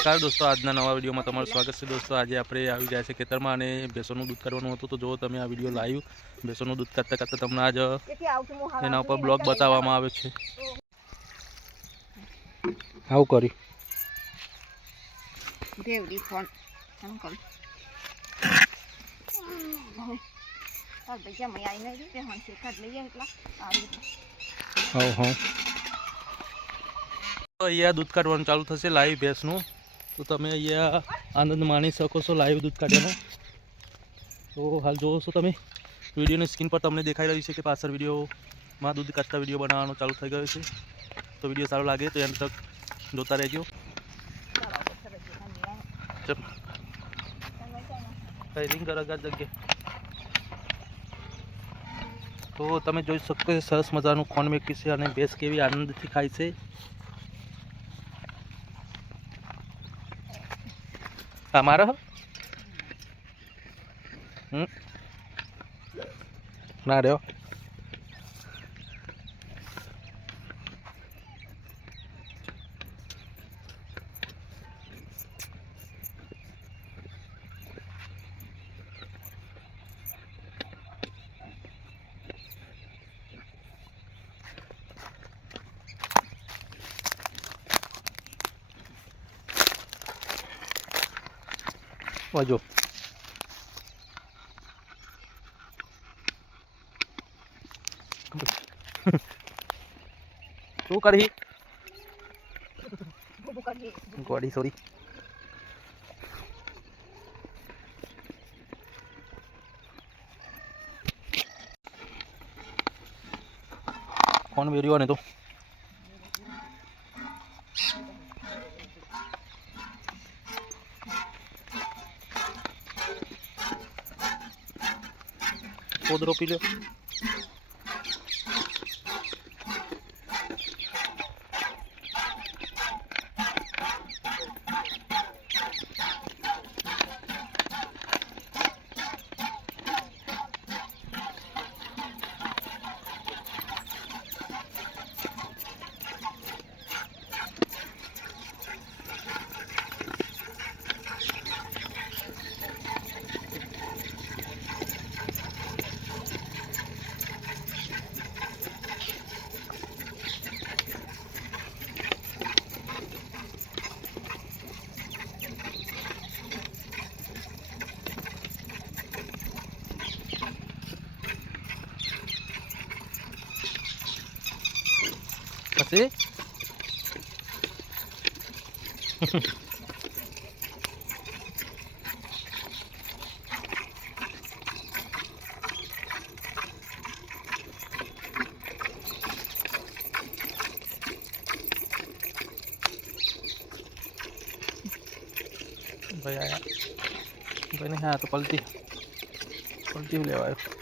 નમસ્કાર દોસ્તો, આજના નવા વિડીયોમાં તમારું સ્વાગત છે દોસ્તો। આજે આપણે આવી ગયા છે ખેતરમાં અને ભેંસોનું દૂધ કાઢવાનું હતું। તો જો તમે આ વિડીયો લાઈવ ભેંસોનું દૂધ કાઢતા કાઢતા તમને આજ એના ઉપર બ્લોગ બતાવવામાં આવે છે। આવું કરી દેવડી ફોન અંકલ તાર ભૈયા મેં આઈ નહીં તે હન છે કાઢ લઈએ એટલા આવી હા હા તો અહીંયા દૂધ કાઢવાનું ચાલુ થશે લાઈવ ભેંસનું। તો તમે અહીંયા આનંદ માણી શકો છો લાઈવ દૂધ કાઢવાનો। તો હાલ જોવો છો તમે વિડીયોની સ્ક્રીન પર તમને દેખાઈ રહ્યું છે કે પાછળ વિડીયોમાં દૂધ કાઢતા વિડીયો બનાવવાનો ચાલુ થઈ ગયો છે। તો વિડીયો સારો લાગે તો એમ તક જોતા રહેજો। રિંગ કર જગ્યાએ તો તમે જોઈ શકો છો સરસ મજાનું ખોન મેકી છે અને ભેંસ કેવી આનંદથી ખાય છે। અમારો ના રહ્યો વાજો શું કરી ગોડી સોરી કોણ વેર્યો ને તો પોદરો પી લો પછી ભાઈ આયા ભાઈ નહીં, હા તો પલટી લેવા આવ્યો।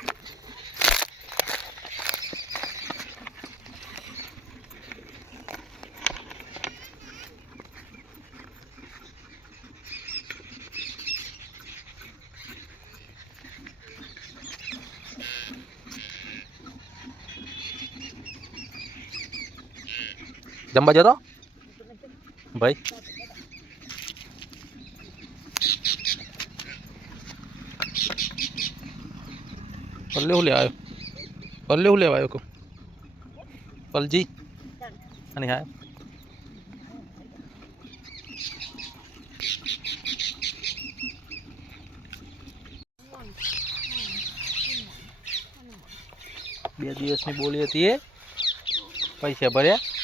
જમવા જતો ભાઈ પલ્લે હું લેવા આવ્યો કહું પલજી અને હા બે દિવસની બોલી હતી એ પૈસા ભર્યા